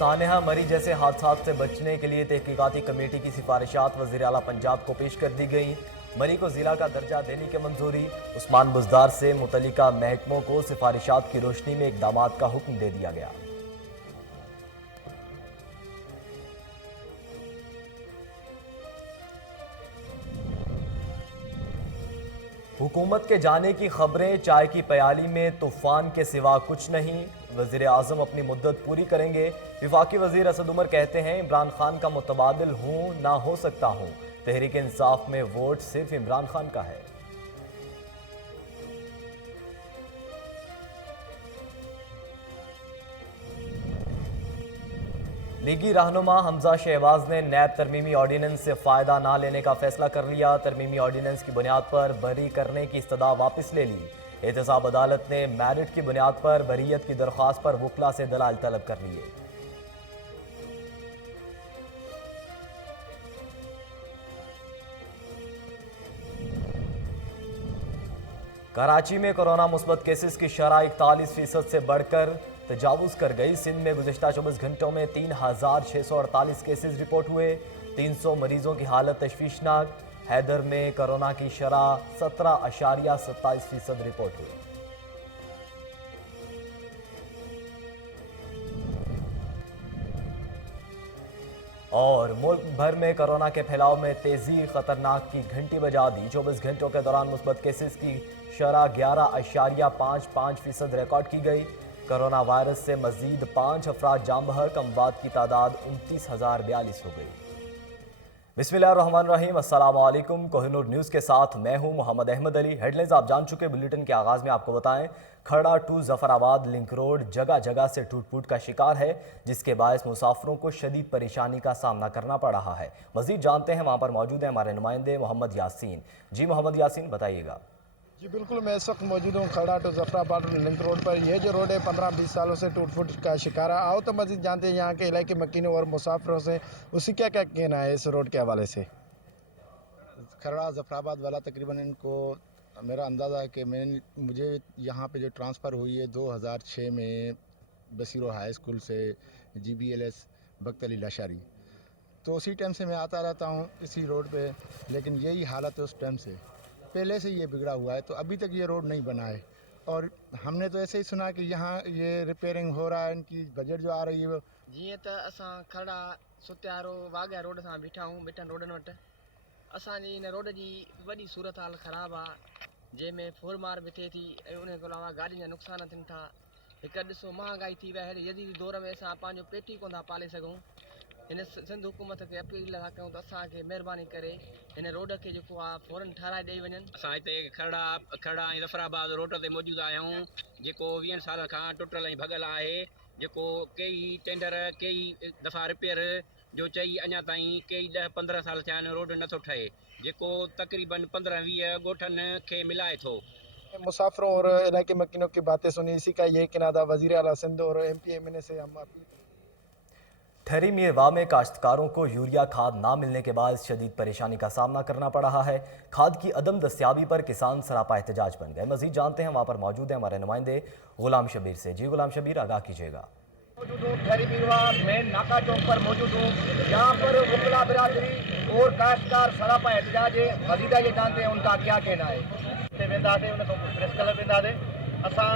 سانحہ مری جیسے حادثات سے بچنے کے لیے تحقیقاتی کمیٹی کی سفارشات وزیر اعلیٰ پنجاب کو پیش کر دی گئیں۔ مری کو ضلع کا درجہ دینے کی منظوری۔ عثمان بزدار سے متعلقہ محکموں کو سفارشات کی روشنی میں اقدامات کا حکم دے دیا گیا۔ حکومت کے جانے کی خبریں، چائے کی پیالی میں طوفان کے سوا کچھ نہیں، وزیر اعظم اپنی مدت پوری کریں گے۔ وفاقی وزیر اسد عمر کہتے ہیں عمران خان کا متبادل ہوں نہ ہو سکتا ہوں، تحریک انصاف میں ووٹ صرف عمران خان کا ہے۔ لیگی رہنما حمزہ شہباز نے نیب ترمیمی آرڈیننس سے فائدہ نہ لینے کا فیصلہ کر لیا۔ ترمیمی آرڈیننس کی بنیاد پر بری کرنے کی استدعا واپس لے لی۔ احتساب عدالت نے میرٹ کی بنیاد پر بریت کی درخواست پر وکلا سے دلائل طلب کر لیے۔ کراچی میں کورونا مثبت کیسز کی شرح 41% سے بڑھ کر تجاوز کر گئی۔ سندھ میں گزشتہ 24 گھنٹوں میں 3648 کیسز رپورٹ ہوئے، 300 مریضوں کی حالت تشویشناک۔ حیدر میں کورونا کی شرح 17.27% رپورٹ ہوئی۔ اور ملک بھر میں کورونا کے پھیلاؤ میں تیزی، خطرناک کی گھنٹی بجا دی۔ 24 گھنٹوں کے دوران مثبت کیسز کی شرح 11.55% ریکارڈ کی گئی۔ کرونا وائرس سے مزید 5 افراد جاں بحق، اموات کی تعداد 29,042 ہو گئی۔ بسم اللہ الرحمن الرحیم، السلام علیکم۔ کوہ نور نیوز کے ساتھ میں ہوں محمد احمد علی۔ ہیڈ لائنز آپ جان چکے، بلیٹن کے آغاز میں آپ کو بتائیں کھڑا ٹو ظفر آباد لنک روڈ جگہ جگہ سے ٹوٹ پھوٹ کا شکار ہے، جس کے باعث مسافروں کو شدید پریشانی کا سامنا کرنا پڑ رہا ہے۔ مزید جانتے ہیں، وہاں پر موجود ہیں ہمارے نمائندے محمد یاسین۔ جی محمد یاسین، بتائیے گا۔ جی بالکل، میں اس وقت موجود ہوں کھڑا ٹو ظفر آباد لنک روڈ پر۔ یہ جو روڈ ہے 15-20 سالوں سے ٹوٹ پھوٹ کا شکار ہے۔ آؤ تو مزید جانتے ہیں یہاں کے علاقے مکینوں اور مسافروں سے، اسی کیا کہنا ہے اس روڈ کے حوالے سے۔ کھڑا ظفر آباد والا تقریباً ان کو میرا اندازہ ہے کہ مجھے یہاں پہ جو ٹرانسفر ہوئی ہے 2006 میں بصیرو ہائی اسکول سے GBLS بخت علی لاشاری، تو اسی ٹائم سے میں آتا رہتا ہوں اسی روڈ پہ، لیکن یہی حالت ہے اس ٹائم سے، پہلے سے یہ بگڑا ہوا ہے، تو ابھی تک یہ روڈ نہیں بنا ہے۔ اور ہم نے تو ایسے ہی سنا کہ یہاں یہ ریپیئرنگ ہو رہا ہے، ان کی بجٹ جو آ رہی ہے۔ جی تو اساں کھڑا ستیارو واگیا روڈ سے بیٹھا ہوں بیٹھن روڈن وٹ، اساں ان روڈ کی وڈی صورت حال خراب ہے، جن میں فول مار بھی تھے تھی، ان کے علاوہ گاڑی جا نقصان تھن تھا۔ ایک ڈسو مہنگائی تھی وی ہے، جدید دور میں اساں پانچو پیٹی کو تھا پالے سگوں۔ ان سندھ حکومت کے اپیل تھا کروں تو اساں کے مہربانی کرے ان روڈ کے جو فوراً ٹھہرائے ڈئی ونن۔ اساں ہتے کھڑا ظفر آباد روڈ تے موجود آیا ہوں، جيڪو 20 سال کھان ٽٽل ۽ بھڳل آهي، جيڪو کئی ٽينڊر کئی دفعہ رپير جو چئی اڃا تائين کئی 10-15 سال ٿيا روڊ نٿو ٺهي، جيڪو تقريباً 15-20 ڳوٺن کي ملائے ٿو۔ مسافروں اور علاقے مکینوں کی باتیں سنی، اسی کا یہ کہنا تھا۔ وزیر اعلیٰ سندھ اور MP MNA سے ہم اپیل ٹھہری میرواہ میں کاشتکاروں کو یوریا کھاد نہ ملنے کے باعث شدید پریشانی کا سامنا کرنا پڑ رہا ہے۔ کھاد کی عدم دستیابی پر کسان سراپا احتجاج بن گئے۔ مزید جانتے ہیں، وہاں پر موجود ہیں ہمارے نمائندے غلام شبیر سے۔ جی غلام شبیر، آگاہ کیجیے گا۔ موجود ہوں ٹھہری میرواہ مین ناکا چوک پر موجود ہوں، جہاں پر وکلا برادری اور کاشتکار سراپا احتجاج ہے۔ مزید یہ جانتے ہیں ان کا کیا کہنا ہے۔ پریس کلب ویندا اساں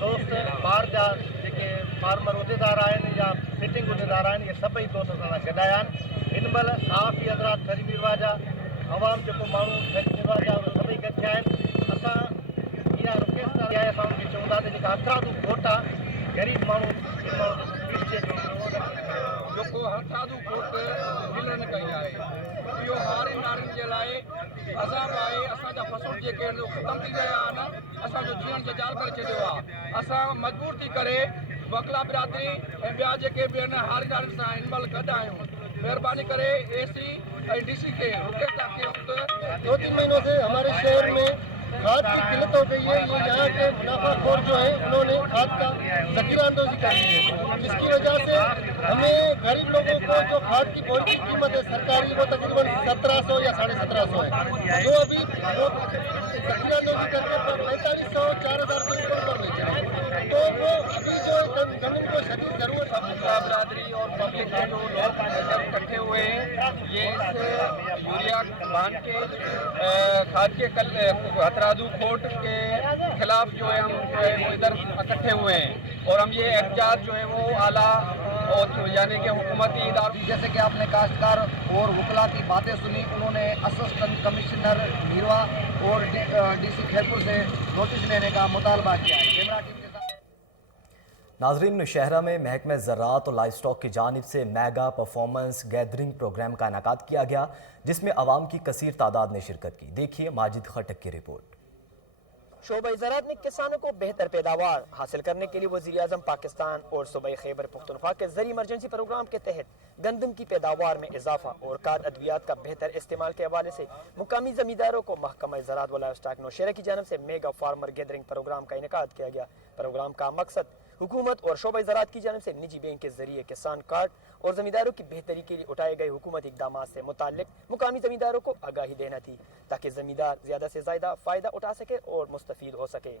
دوست باہر جا जेके फार्मर उहिदेदार आहिनि या सिटिंग उहिदेदार आहिनि، ये सभई दोस्त असां सां गॾु आया आहिनि। हिन महिल सहाफ़ी हज़रात ख़रीद मिरवा जा, अवाम जेको माण्हू ख़रीद मिरवा जा, उहे सभई गॾु थिया आहिनि। असां इहा रिक्वेस्ट आहे, असां उनखे चवंदासीं जेका हथरादू वोट आहे, ग़रीब माण्हू जेको हथरादू वोट मिलण कई आहे, इहो हारी नारियुनि जे लाइ अज़ाब आहे। असांजा फसल जेके आहिनि ख़तमु थी विया आहिनि, असांजो जीवन जजाल करे छॾियो आहे। असां मजबूर थी करे वकला बिरादरी ऐं ॿिया जेके बि आहिनि हारी नारियुनि सां हिन महिल गॾु आहियूं। महिरबानी करे AC ऐं DC के रिक्वेस्ट था कयूं त 2-3 महीनों से हमारे शहर में खाद की किल्लत हो गई है। ये यहाँ के मुनाफाखोर जो है, उन्होंने खाद का ज़ख़ीरा अंदोज़ी कर दी है, जिसकी वजह से हमें गरीब लोगों को जो खाद की बोरी की कीमत है सरकारी, वो तकरीबन 1700 या 1750 है, जो अभी वो ज़ख़ीरा अंदोज़ी करके 4500-4000 से ऊपर बेच रहे हैं। तो वो अभी जो गंदम को शदीद जरूरत है। बरादरी और पब्लिक के जो लोग इधर इकट्ठे हुए हैं, ये इस यूरिया बांध के खाद के हथरादू खोट के खिलाफ जो है हम जो है वो इधर इकट्ठे हुए हैं और हम ये एहतजाज जो है वो आला और यानी कि हुकूमती इदारों, जैसे कि आपने काश्तकार और वकला की बातें सुनी, उन्होंने असिस्टेंट कमिश्नर भीरवा और डीसी खैरपुर से नोटिस लेने का मुतालबा किया है। कैमरा टीम के साथ नाजरीन, शहरा में महकमे ज़राअत और लाइफ स्टॉक की जानिब से मेगा परफॉर्मेंस गैदरिंग प्रोग्राम का इनेकाद किया गया, जिसमें अवाम की कसीर तादाद ने शिरकत की। देखिए माजिद खटक की रिपोर्ट। शोबा ज़राअत ने किसानों को बेहतर पैदावार हासिल करने के लिए वज़ीर-ए-आज़म पाकिस्तान और सूबे खैबर पख्तूनख्वा के ज़रिए इमरजेंसी प्रोग्राम के तहत गंदम की पैदावार में इजाफा और खाद अद्वियात का बेहतर इस्तेमाल के हवाले से मुकामी ज़मींदारों को महकमा ज़राअत व लाइफ स्टॉक नौशेरा की जानिब से मेगा फार्मर गैदरिंग प्रोग्राम का इनेकाद किया गया। प्रोग्राम का मकसद हुकूमत और शोबा ज़राअत की जानिब से निजी बैंक के जरिए किसान कार्ड और ज़मींदारों की बेहतरी के लिए उठाए गए हुकूमती इक़दामात से मुताल्लिक मुकामी ज़मींदारों को आगाही देना थी, ताकि ज़मींदार ज़्यादा से ज़्यादा फ़ायदा उठा सके और मुस्तफ़ीद हो सके।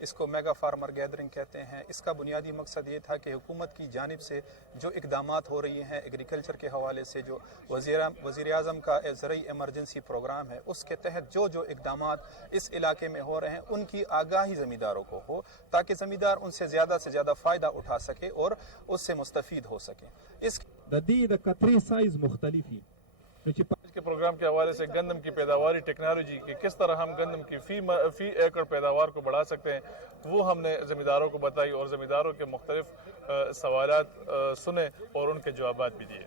इसको मेगा फार्मर गैदरिंग कहते हैं। इसका बुनियादी मकसद ये था कि हुकूमत की जानिब से जो इक़दामात हो रही हैं एग्रीकल्चर के हवाले से, जो वज़ीर आज़म का ज़रूरी एमरजेंसी प्रोग्राम है, उसके तहत जो इक़दामात इस इलाके में हो रहे हैं उनकी आगाही ज़मींदारों को हो, ताकि ज़मींदार उनसे ज़्यादा फ़ायदा उठा सके और उससे मुस्तफ़ीद हो सके। इस के प्रोग्राम के हवाले से गंदम की पैदावारी टेक्नोलॉजी की किस तरह हम गंदम की फी एकड़ पैदावार को बढ़ा सकते हैं, वो हमने ज़मींदारों को बताई और ज़मींदारों के मुख्तलिफ सवालात सुने और उनके जवाबात भी दिए।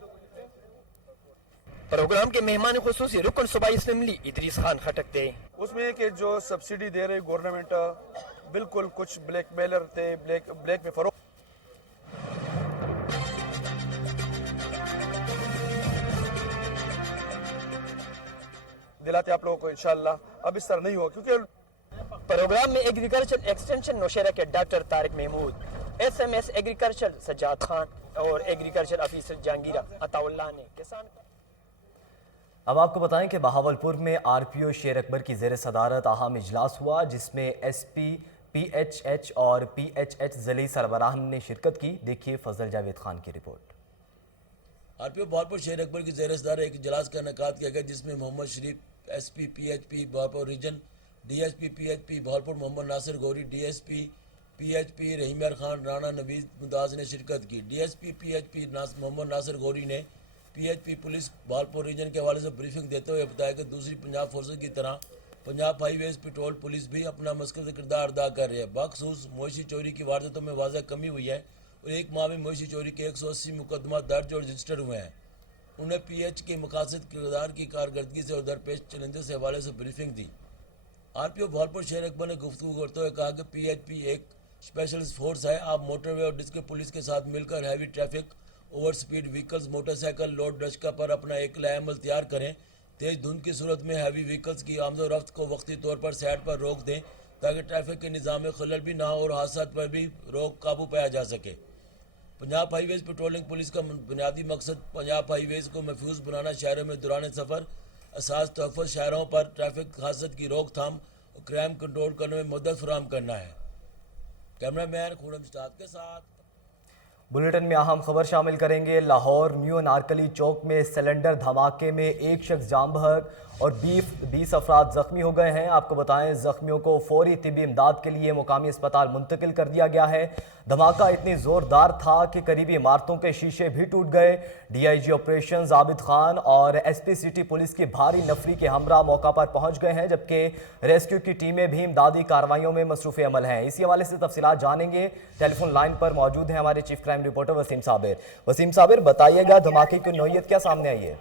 प्रोग्राम के मेहमान खुसूसी रुकन सूबाई असम्बली इदरीस खान खटक थे। उसमें कि जो सब्सिडी दे रही गवर्नमेंट, बिल्कुल कुछ ब्लैक मेलर थे, ब्लैक में फरोख्त दिलाते आप लोगों को। इंशाअल्लाह अब इस तरह नहीं होगा, क्योंकि प्रोग्राम में एग्रीकल्चर एक्सटेंशन नौशेरा के doctor Tariq Mahmood, SMS agriculture Sajjad Khan और एग्रीकल्चर ऑफिसर जहांगीरा अताउल्लाह ने किसान। अब आपको बताएं कि बहावलपुर में RPO शेर अकबर की ज़ेर सदारत अहम इजलास हुआ, जिसमें SP, PHH और PHH ज़िली सरबराह ने शिरकत की। देखिए फजल जावेद खान की रिपोर्ट। RPO बहावलपुर शेर अकबर की ज़ेर सदारत एक इजलास का इनेकाद किया गया, जिसमें Mohammad Sharif SP PHP Bahawalpur region, DSP PHP Bahawalpur Mohammad Nasir Ghauri, DSP PHP Rahim Yar Khan Rana Naveed Mumtaz ने शिरकत की। DSP PHP मोहम्मद नासिर गौरी ने PHP पुलिस बहावलपुर रीजन के हवाले से ब्रीफिंग देते हुए बताया कि दूसरी पंजाब फोर्सेज की तरह पंजाब हाईवेज पेट्रोल पुलिस भी अपना मस्कत किरदार अदा कर रही है। बखसूस मोशी चोरी की वारदातों में वाज़ह कमी हुई है और एक माह में मोशी चोरी के 180 मुकदमा दर्ज और रजिस्टर हुए हैं। उन्हें PH के मकासद किरदार की कारकर्दगी से और दरपेश चैलेंजेस के हवाले से ब्रीफिंग दी। RPO बहावलपुर शेर अकबर ने गुफ्तगू करते हुए कहा कि PHP एक स्पेशलिस्ट फोर्स है। आप मोटरवे और डिस्ट्रिक्ट पुलिस के साथ मिलकर heavy traffic, over speed vehicles, motorcycle, load रश्का पर अपना एक लाएमल तैयार करें। तेज़ धुंध की सूरत में हैवी व्हीकल्स की आमदोरफ्त को वक्ती तौर पर साइड पर रोक दें, ताकि ट्रैफिक के निज़ाम में खलल भी ना हो और हादसा पर भी रोक काबू पाया जा सके। पंजाब हाईवेज पेट्रोलिंग पुलिस का बुनियादी मकसद पंजाब हाईवेज को महफूज बनाना, शहरों में दौरान सफ़र असास तहफ़्फ़ुज़, शहरों पर ट्रैफिक हादसत की रोकथाम और क्राइम कंट्रोल करने में मदद फराहम करना है। कैमरा मैन खुरम इस्ताद के साथ। बुलेटिन में अहम खबर शामिल करेंगे। लाहौर न्यू अनारकली चौक में सिलेंडर धमाके में एक शख्स जाम बहक और 20 अफराद जख्मी हो गए हैं। आपको बताएं जख्मियों को फौरी तिब्बी इमदाद के लिए मुकामी अस्पताल मुंतकिल कर दिया गया है। धमाका इतनी ज़ोरदार था कि करीबी इमारतों के शीशे भी टूट गए। DIG ऑपरेशन आबिद खान और SP सिटी पुलिस की भारी नफरी के हमरा मौका पर पहुंच गए हैं, जबकि रेस्क्यू की टीमें भी इमदादी कार्रवाइयों में मसरूफ़ अमल हैं। इसी हवाले से तफसीलात जानेंगे। टेलीफोन लाइन पर मौजूद हैं हमारे chief crime reporter Waseem Sabir. Waseem Sabir, बताइएगा धमाके की नौयत क्या सामने आई है?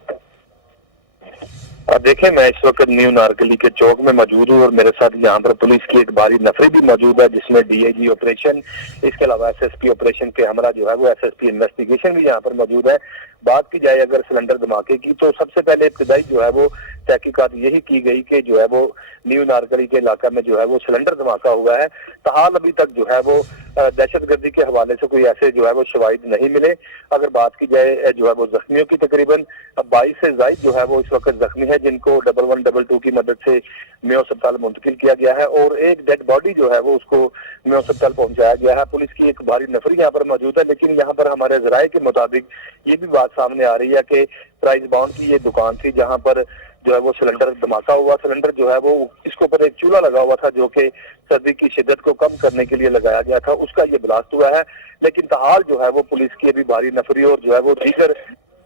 देखें, मैं इस वक्त न्यू नारकली के चौक में मौजूद हूँ और मेरे साथ यहाँ पर पुलिस की एक भारी नफरी भी मौजूद है, जिसमें DIG ऑपरेशन, इसके अलावा SSP ऑपरेशन के हमरा जो है वो SSP इन्वेस्टिगेशन भी यहाँ पर मौजूद है। बात की जाए अगर सिलेंडर धमाके की, तो सबसे पहले इब्तदाई जो है वो तहकीकात यही की गई कि जो है वो न्यू नारकली के इलाका में जो है वो सिलेंडर धमाका हुआ है। ताहाल अभी तक जो है वो दहशत गर्दी के हवाले से कोई ऐसे जो है वो शवाहिद नहीं मिले। अगर बात की जाए जो है वो जख्मियों की, तकरीबन 22 से जायद जो है वो इस वक्त जख्मी है, जिनको 1112 की मदद से मेयो अस्पताल मुंतकिल किया गया है और एक डेड बॉडी जो है वो उसको मेयो अस्पताल पहुंचाया गया है। पुलिस की एक भारी नफरी यहाँ पर मौजूद है, लेकिन यहाँ पर हमारे जराये के मुताबिक ये भी बात सामने आ रही है कि प्राइस बाउंड की ये दुकान थी जहाँ पर जो है वो सिलेंडर धमाका हुआ। सिलेंडर जो है वो इसके ऊपर एक चूल्हा लगा हुआ था जो कि सर्दी की शिद्दत को कम करने के लिए लगाया गया था, उसका ये ब्लास्ट हुआ है। लेकिन ताहाल जो है वो पुलिस की अभी भारी नफरी और जो है वो दीगर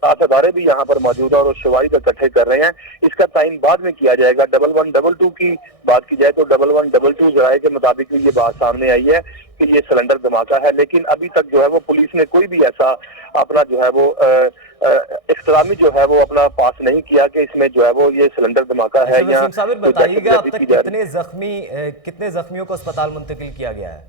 सात अदारे भी यहाँ पर मौजूद है और शवाहिद इकट्ठे कर रहे हैं। इसका टाइम बाद में किया जाएगा। 1112 की बात की जाए तो 1112 जराये के मुताबिक भी ये बात सामने आई है कि ये सिलेंडर धमाका है, लेकिन अभी तक जो है वो पुलिस ने कोई भी ऐसा अपना जो है वो इख्तरामी जो है वो अपना पास नहीं किया कि इसमें जो है वो ये सिलेंडर धमाका है। वसीम साबिर बताइएगा अब तक कितने जख्मियों को अस्पताल मुंतकिल किया गया है?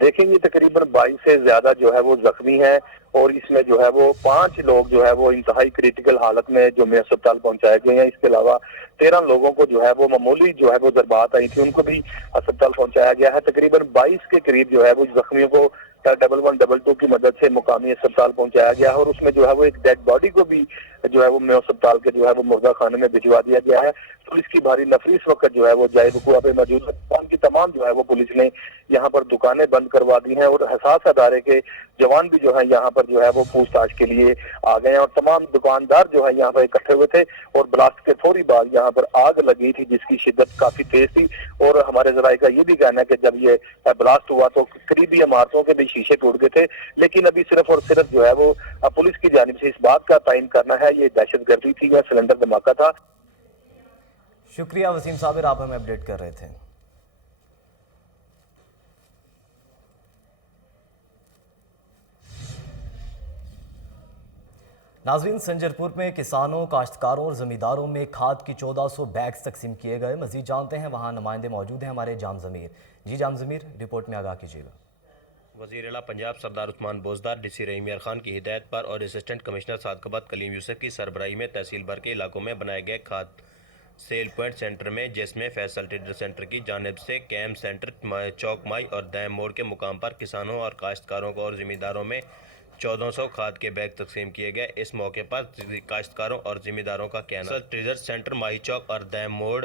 देखेंगे तकरीबन 22 से ज्यादा जो है वो जख्मी हैं और इसमें जो है वो 5 लोग जो है वो इंतहाई क्रिटिकल हालत में जो मेयो अस्पताल पहुंचाए गए हैं। इसके अलावा 13 लोगों को जो है वो मामूली जो है वो ज़रबात आई थी, उनको भी अस्पताल पहुंचाया गया है। तकरीबन 22 के करीब जो है वो जख्मियों को 1112 की मदद से मुकामी अस्पताल पहुंचाया गया है और उसमें जो है वो एक डेड बॉडी को भी जो है वो मेयो अस्पताल के जो है वो मुर्दा खाने में भिजवा दिया गया है। पुलिस की भारी नफरी इस वक्त जो है वो जाए वकूआ पे मौजूद है। तमाम की तमाम जो है वो पुलिस ने यहाँ पर दुकानें बंद करवा दी हैं और हसास अदारे के जवान भी जो है यहाँ पर जो है वो पूछताछ के लिए आ गए हैं और तमाम दुकानदार जो है यहाँ पर इकट्ठे हुए थे और ब्लास्ट के थोड़ी बाद यहाँ पर आग लगी थी जिसकी शिद्दत काफी तेज थी। और हमारे जराये का ये भी कहना है कि जब ये ब्लास्ट हुआ तो करीबी इमारतों के भी शीशे टूट गए थे, लेकिन अभी सिर्फ और सिर्फ जो है वो पुलिस की जानिब से इस बात का तयन करना है ये दहशत गर्दी थी या सिलेंडर धमाका था। शुक्रिया वसीम साबिर, आप हमें अपडेट कर रहे थे। नाज़रीन, संजरपुर में किसानों, काश्तकारों और जमींदारों में खाद की 1400 बैग्स तकसीम किए गए। मजीद जानते हैं, वहाँ नुमाइंदे मौजूद हैं हमारे जाम ज़मीर। जी जाम ज़मीर, रिपोर्ट में आगाह कीजिएगा। वज़ीर आला पंजाब सरदार उस्मान बोजदार डीसी रहीम यार खान की हिदायत पर और असिस्टेंट कमिश्नर सादकाबाद कलीम यूसुफ की सरबराही में तहसील भर के इलाकों में बनाए गए खाद सेल पॉइंट सेंटर में, जिसमें फैसल ट्रेडर सेंटर की जानिब से कैंप सेंटर चौक माई और दैम मोड़ के मुकाम पर किसानों और काश्तकारों को और ज़मींदारों में 1400 खाद के बैग तकसीम किए गए। इस मौके पर काश्तकारों और ज़मींदारों का कहना है ट्रेडर सेंटर माही चौक और दैम मोड़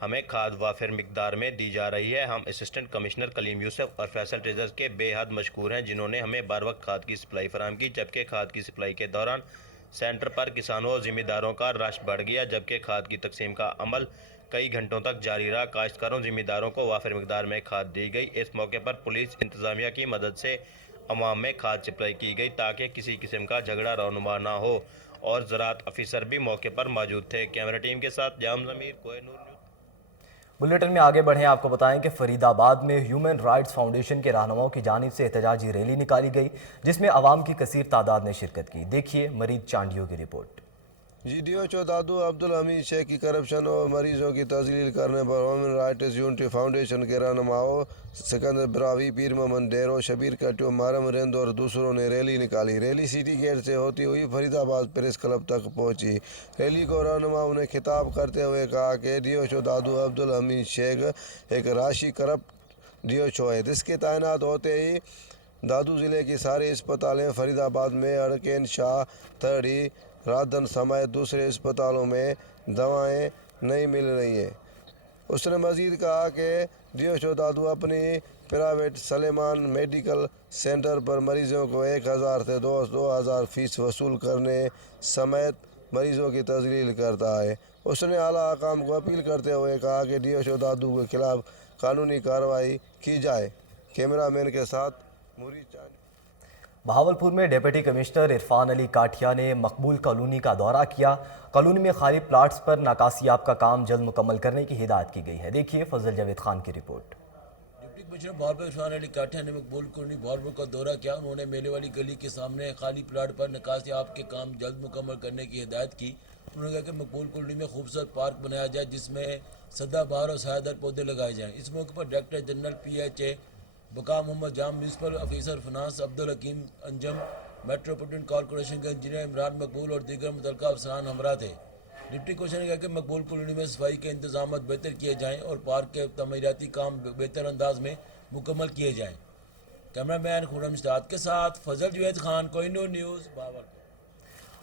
हमें खाद वाफिर मिकदार में दी जा रही है। हम असिस्टेंट कमिश्नर कलीम यूसुफ और फैसल ट्रेडर्स के बेहद मशकूर हैं जिन्होंने हमें बर वक्त खाद की सप्लाई फराहम की, जबकि खाद की सप्लाई के दौरान सेंटर पर किसानों और ज़मींदारों का रश बढ़ गया, जबकि खाद की तकसीम का अमल कई घंटों तक जारी रहा। काश्तकारों ज़मींदारों को वाफिर मिकदार में खाद दी गई। इस मौके पर पुलिस इंतज़ामिया की मदद से अवाम में खाद सप्लाई की गई ताकि किसी किस्म का झगड़ा रौनुमा ना हो और ज़राअत अफसर भी मौके पर मौजूद थे। कैमरा टीम के साथ जाम ज़मीर, कोहिनूर न्यूज़। बुलेटिन में आगे बढ़ें, आपको बताएं कि फरीदाबाद में ह्यूमन राइट्स फाउंडेशन के रहनुमाओं की जानिब से एहतजाजी रैली निकाली गई जिसमें आवाम की कसीर तादाद ने शिरकत की। देखिए मरीद चांडियों की रिपोर्ट। GDO दादू अब्दुल हमीद शेख की करप्शन और मरीजों की तजलील करने पर ह्यूमन राइट्स यूनिटी फाउंडेशन के रहनुमाओं सिकंदर ब्रावी, पीर मोहम्मद डेरो, शबीर कट्टू, मारम रेंद और दूसरों ने रैली निकाली। रैली सिटी गेट से होती हुई फरीदाबाद प्रेस क्लब तक पहुंची। रैली को रहनुमाओं ने खिताब करते हुए कहा कि DO दादू अब्दुल हमीद शेख एक राशि करप्ट DO है जिसके तैनात होते ही दादू ज़िले की सारी अस्पतालें फरीदाबाद में अड़केन शाह, थर्डी, राधन समेत दूसरे अस्पतालों में दवाएं नहीं मिल रही हैं। उसने मज़ीद कहा कि DO दादू अपनी प्राइवेट सलेमान मेडिकल सेंटर पर मरीज़ों को 1000 से 2000 फ़ीस वसूल करने समेत मरीज़ों की तजलील करता है। उसने आला हकाम को अपील करते हुए कहा कि DO दादू के खिलाफ कानूनी कार्रवाई की जाए। कैमरामैन के साथ मुरीद चांद। बहावलपुर में डिप्टी कमिश्नर इरफान अली काठिया ने मकबूल कॉलोनी का दौरा किया। कॉलोनी में खाली प्लाट्स पर नाकासियाब का काम जल्द मुकम्मल करने की हिदायत की गई है। देखिए फजल जावेद खान की report. Deputy commissioner Bahawalpur Irfan Ali Kathia ने मकबूल कॉलोनी बहावलपुर का दौरा किया। उन्होंने मेले वाली गली के सामने खाली प्लाट पर नाकासियाब के काम जल्द मुकम्मल करने की हिदायत की। उन्होंने कहा कि मकबूल कॉलोनी में खूबसूरत पार्क बनाया जाए जिसमें सदाबहार और सायादार पौधे लगाए जाएँ। इस मौके पर डायरेक्टर जनरल PHA बका मोहम्मद जाम, म्यूनसिपल ऑफिसर फिनांस अब्दुल हकीम अंजम, मेट्रोपोलिटन कॉर्पोरेशन के इंजीनियर इमरान मकबूल और दीगर मुतल्लिका अफसरान हमरा थे। डिप्टी कमिश्नर ने कहा कि मकबूल कॉलोनी में सफाई के इंतजाम बेहतर किए जाएँ और पार्क के तमीराती काम बेहतर अंदाज में मुकम्मल किए जाएँ। कैमरामैन खुर्रम इस्ताद के साथ फजल जुवैद खान, कोहिनूर न्यूज़, बाबर।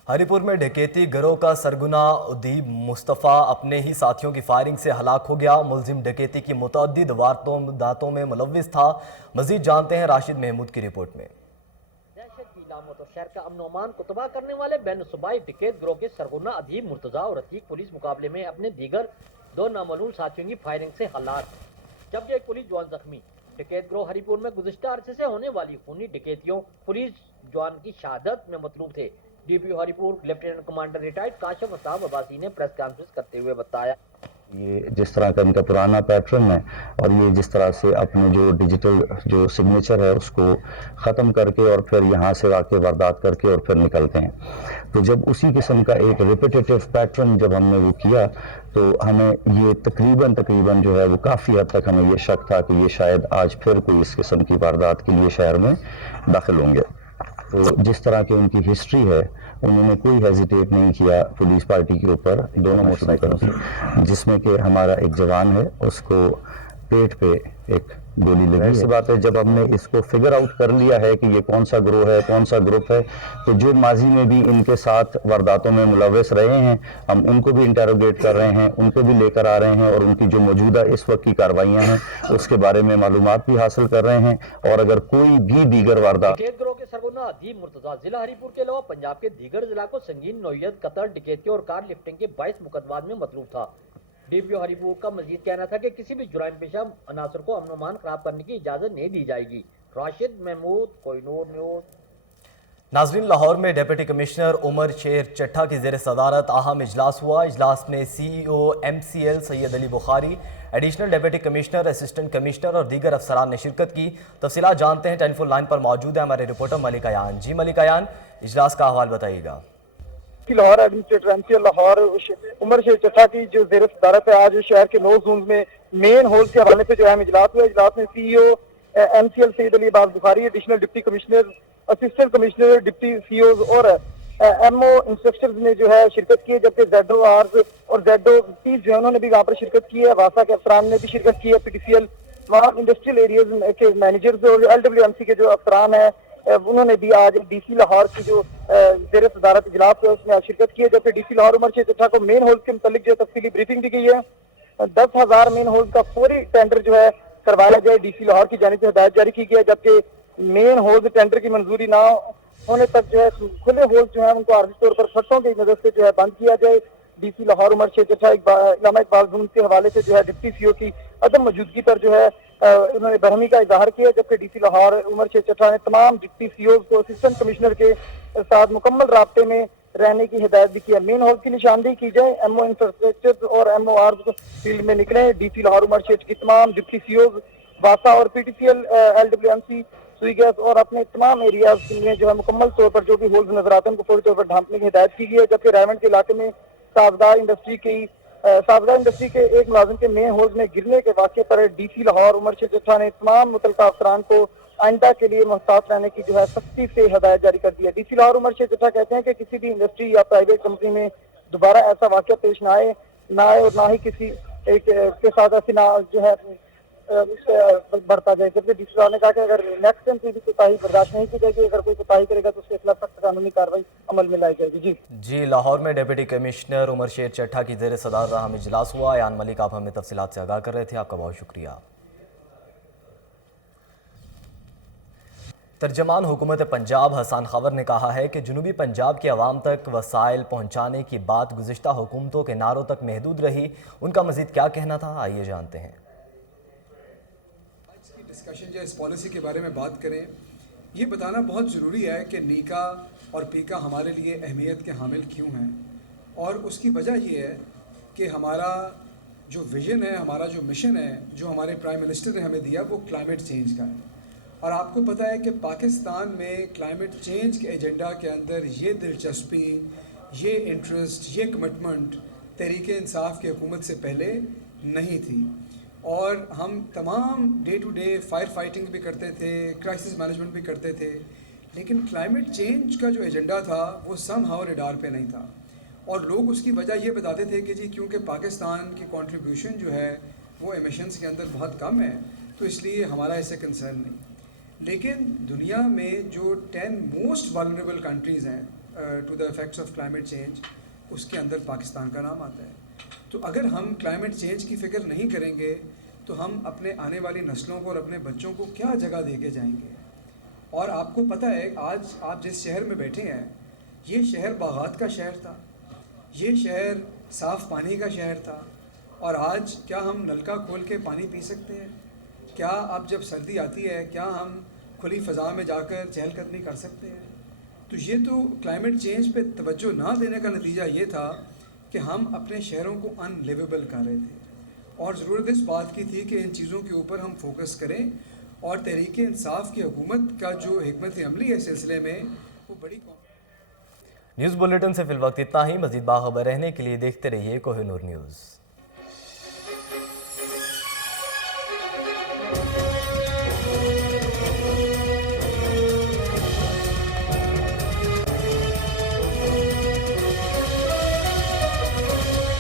हरिपुर में डकैती गिरोह का सरगना उदीब मुस्तफ़ा अपने ही साथियों की फायरिंग से हलाक हो गया। मुलजिम डकैती की मुतअद्दिद वारदातों में मुलव्विस था। मजीद जानते हैं राशिद महमूद की रिपोर्ट में। दहशत की इलामत और शहर का अमन अमान को तबाह करने वाले बैन सूबाई डकैत गिरोह के सरगना अदीब मुर्तजा और अतीक पुलिस मुकाबले में अपने दीगर 2 नामालूम साथियों की फायरिंग से हलाक, जबकि एक पुलिस जवान जख्मी। डकैत गिरोह हरिपुर में गुज़िश्ता अरसे से होने वाली खूनी डकैतियों पुलिस जवान की शहादत में मतलूब थे। DPO Haripur lieutenant commander retired Kashif Asab Abbasi ने प्रेस कॉन्फ्रेंस करते हुए बताया, ये जिस तरह का इनका पुराना पैटर्न है और ये जिस तरह से अपने जो डिजिटल जो सिग्नेचर है उसको ख़त्म करके और फिर यहाँ से आके वारदात करके और फिर निकलते हैं, तो जब उसी किस्म का एक रिपीटेटिव पैटर्न जब हमने वो किया तो हमें ये तकरीबन जो है वो काफ़ी हद तक हमें ये शक था कि ये शायद आज फिर कोई इस किस्म की वारदात के लिए शहर में दाखिल होंगे। तो जिस तरह की उनकी हिस्ट्री है उन्होंने कोई हेजिटेट नहीं किया पुलिस पार्टी के ऊपर दोनों मोटरसाइकिलों से, जिसमें कि हमारा एक जवान है उसको पेट पे एक गोली लगी। ऐसी बात है जब हमने इसको फिगर आउट कर लिया है कि ये कौन सा ग्रोह है कौन सा ग्रुप है, तो जो माजी में भी इनके साथ वारदातों में मुलव्वस रहे हैं हम उनको भी इंटेरोगेट कर रहे हैं, उनको भी लेकर आ रहे हैं और उनकी जो मौजूदा इस वक्त की कार्रवाइयाँ हैं उसके बारे में मालूमात भी हासिल कर रहे हैं। और अगर कोई भी दीगर वारदात डकैत गिरोह के सरगना अदीब मुर्तजा जिला हरिपुर के अलावा पंजाब के दीगर जिला को संगीन नौयत कत्ल, डकैती और कार लिफ्टिंग के 22 मुकदमात में मतलूब था। डीपीओ हरिपुर का मजीद कहना था कि किसी भी जुराइम पेशा अनासर को अमन अमान खराब करने की इजाजत नहीं दी जाएगी। राशिद महमूद, कोहिनूर न्यूज़। नाजरीन, लाहौर में डिप्टी कमिश्नर उमर शेर चट्ठा की ज़ेर सदारत अहम इजलास हुआ। इजलास में CEO MCL Syed Ali Bukhari, additional deputy commissioner, assistant commissioner और दीगर अफसरान ने शिरकत की। तफसीलात जानते हैं, टेलीफोन लाइन पर मौजूद है हमारे रिपोर्टर मलिक अयान। जी मलिक अयान, इजलास का अहवाल बताइएगा। लाहौर एडमिनिस्ट्रेटर MCL लाहौर उमर शेर चट्ठा की जो ज़ेर सदारत है आज शहर के 9 जोन में मेन हॉल के हवाले से जो है इजलास हुआ। इजलास में CEO MCL Syed Ali Bukhari, additional deputy commissioner, assistant commissioner, deputy COs और MO इंस्पेक्टर्स ने जो है शिरकत की है, जबकि ZORs और ZOPs जो है उन्होंने भी वहाँ पर शिरकत की है। वासा के अफसरान ने भी शिरकत की है। PTCL वहाँ इंडस्ट्रियल एरियाज के मैनेजर्स और LWMC के जो अफसरान है उन्होंने भी आज DC लाहौर की जो ज़ेर सदारत इजलास है उसमें आज शिरकत की है। जबकि DC लाहौर उमर शेर चट्ठा को मेन हॉल के मुतालिक जो तफसीली ब्रीफिंग दी गई है। 10,000 मेन हॉल का फौरी टेंडर जो है करवाया जाए, DC लाहौर की जानिब से हिदायत जारी की गई है। जबकि मेन हॉल टेंडर की मंजूरी ना होने तक जो है खुले हॉल जो है उनको आर्जी तौर पर खर्चों की नजर से जो है बंद किया जाए। DC लाहौर उमर शेर चट्ठा इलामा इकबाल जून के हवाले से जो है डिप्टी CO की अदम मौजूदगी पर जो है उन्होंने बरहमी का इजहार किया। जबकि DC लाहौर उमर शेर चट्ठा ने तमाम डिप्टी COs को असिस्टेंट कमिश्नर के साथ मुकम्मल राब्ते में रहने की हिदायत भी की है। मेन हॉल की निशानदेही की जाए, MO इंफ्रास्ट्रक्चर और MOR फील्ड में निकले। DC लाहौर उमर शेर की तमाम डिप्टी COs वासा और PTCL LWMC सुई गैस और अपने तमाम एरियाज में जो है मुकम्मल तौर पर जो भी होल्स नजर आते हैं उनको फौरी तौर पर ढांपने की हिदायत की गई है। जबकि रायमंड के इलाके में साफगार इंडस्ट्री के एक मुलाजिम के मेन होल्स में गिरने के वाक़े पर DC लाहौर उमर शेर चट्ठा ने तमाम मुतल्लिका अफसरान को आइंदा के लिए मुहतात रहने की जो है सख्ती से हिदायत जारी कर दी है। DC लाहौर उमर शेर चट्ठा कहते हैं कि किसी भी इंडस्ट्री या प्राइवेट कंपनी में दोबारा ऐसा वाक़या पेश ना आए और ना ही किसी एक के साथ ऐसी ना जो है बढ़ता जाए। जबकि DC लाहौर ने कहा कि अगर नेक्स्ट टाइम कोई भी कोताही बर्दाश्त नहीं की जाएगी, अगर कोई कोताही करेगा तो उसके खिलाफ सख्त कानूनी कार्रवाई अमल में लाई जाएगी। जी लाहौर में डिप्टी कमिश्नर उमर शेर चट्ठा की ज़ेर सदारत अहम इजलास हुआ। यान मलिक, आप हमें तफसीलात से आगाह कर रहे थे, आपका बहुत शुक्रिया। तर्जमान हुकूमत पंजाब हसन खबर ने कहा है कि जनूबी पंजाब के अवाम तक वसाइल पहुँचाने की बात गुज़िश्ता हुकूमतों के नारों तक महदूद रही। उनका मज़ीद क्या कहना था, आइए जानते हैं। डिस्कशन जो इस पॉलिसी के बारे में बात करें, ये बताना बहुत ज़रूरी है कि नीका और पीका हमारे लिए अहमियत के हामिल क्यों हैं। और उसकी वजह ये है कि हमारा जो विज़न है, हमारा जो मिशन है, जो हमारे प्राइम मिनिस्टर ने हमें दिया, वो क्लाइमेट चेंज का है। और आपको पता है कि पाकिस्तान में क्लाइमेट चेंज के एजेंडा के अंदर ये दिलचस्पी, ये इंटरेस्ट, ये कमिटमेंट तहरीक इंसाफ की हुकूमत से पहले नहीं थी। और हम तमाम day to day fire fighting भी करते थे, क्राइसिस मैनेजमेंट भी करते थे, लेकिन क्लाइमेट चेंज का जो एजेंडा था वो समहाउ रडार पे नहीं था। और लोग उसकी वजह ये बताते थे कि जी क्योंकि पाकिस्तान की कंट्रीब्यूशन जो है वो एमिशंस के अंदर बहुत कम है, تو اس لیے ہمارا ایسے کنسرن نہیں. لیکن دنیا میں جو 10 موسٹ والنریبل کنٹریز ہیں to the effects of climate change, اس کے اندر پاکستان کا نام آتا ہے. تو اگر ہم کلائمیٹ چینج کی فکر نہیں کریں گے تو ہم اپنے آنے والی نسلوں کو اور اپنے بچوں کو کیا جگہ دے کے جائیں گے. اور آپ کو پتہ ہے آج آپ جس شہر میں بیٹھے ہیں یہ شہر باغات کا شہر تھا, یہ شہر صاف پانی کا شہر تھا, اور آج کیا ہم نلکا کھول کے پانی پی سکتے ہیں؟ کیا اب جب سردی آتی ہے کیا ہم کھلی فضا میں جا کر چہل قدمی کر سکتے ہیں؟ تو یہ تو کلائمیٹ چینج پہ توجہ نہ دینے کا نتیجہ یہ تھا کہ ہم اپنے شہروں کو ان لیویبل کر رہے تھے, اور ضرورت اس بات کی تھی کہ ان چیزوں کے اوپر ہم فوکس کریں, اور تحریک انصاف کی حکومت کا جو حکمت عملی ہے سلسلے میں وہ بڑی. نیوز بلیٹن سے فی الوقت اتنا ہی. مزید باخبر رہنے کے لیے دیکھتے رہیے کوہ نور نیوز.